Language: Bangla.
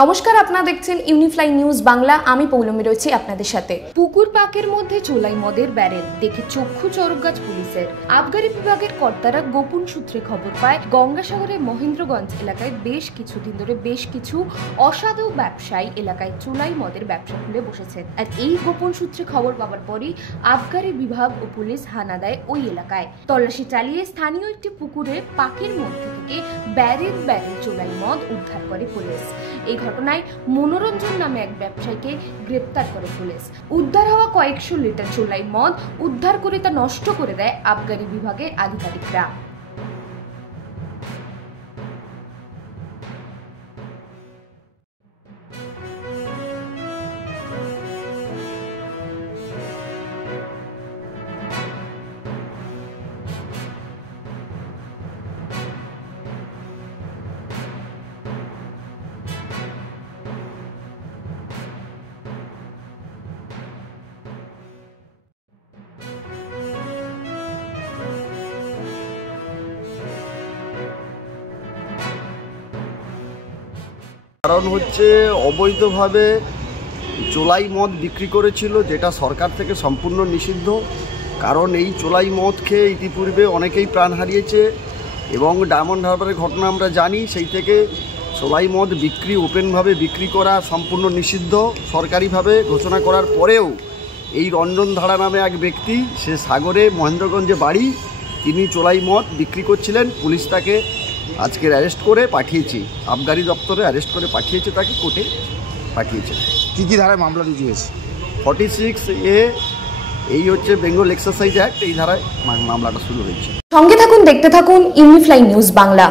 নমস্কার, আপনারা দেখছেন ইউনিফ্লাই নিউজ বাংলা। আমি পৌলমী রয়েছি আপনাদের সাথে। পুকুর পাকের মধ্যে চোলাই মদের ব্যারেল দেখে চক্ষু চরকগাছ পুলিশের। আবগারি বিভাগের কর্তারা গোপন সূত্রে খবর পায় গঙ্গাসাগরের মহেন্দ্রগঞ্জ এলাকায় বেশ কিছুদিন ধরে বেশ কিছু অসাধু ব্যবসায়ী এলাকায় চোলাই মদের ব্যবসা খুলে বসেছেন। আর এই গোপন সূত্রে খবর পাওয়ার পরই আবগারি বিভাগ ও পুলিশ হানা দেয় ওই এলাকায়। তল্লাশি চালিয়ে স্থানীয় একটি পুকুরের পাকের মধ্যে থেকে ব্যারেল চোলাই মদ উদ্ধার করে পুলিশ। এই ঘটনায় মনোরঞ্জন নামে এক ব্যবসায়ীকে গ্রেপ্তার করে পুলিশ। উদ্ধার হওয়া কয়েকশো লিটার চোলাই মদ উদ্ধার করে তা নষ্ট করে দেয় আবগারি বিভাগের আধিকারিকরা। কারণ হচ্ছে অবৈধভাবে চোলাই মদ বিক্রি করেছিল, যেটা সরকার থেকে সম্পূর্ণ নিষিদ্ধ। কারণ এই চোলাই মদ খেয়ে ইতিপূর্বে অনেকেই প্রাণ হারিয়েছে এবং ডায়মন্ড হারবারের ঘটনা আমরা জানি। সেই থেকে চোলাই মদ বিক্রি ওপেনভাবে বিক্রি করা সম্পূর্ণ নিষিদ্ধ সরকারিভাবে ঘোষণা করার পরেও এই রঞ্জন ধারা নামে এক ব্যক্তি, সে সাগরে মহেন্দ্রগঞ্জে বাড়ি, তিনি চোলাই মদ বিক্রি করছিলেন। পুলিশ তাকে আজকের অ্যারেস্ট করে পাঠিয়েছি, আবগারি দপ্তরে অ্যারেস্ট করে পাঠিয়েছে, তাকে কোর্টে পাঠিয়েছে। কী কী ধারায় মামলা রুজু হয়েছে? 46A, এই হচ্ছে বেঙ্গল এক্সারসাইজ অ্যাক্ট, এই ধারায় মামলাটা শুরু হয়েছে। সঙ্গে থাকুন, দেখতে থাকুন ইউনিফ্লাই নিউজ বাংলা।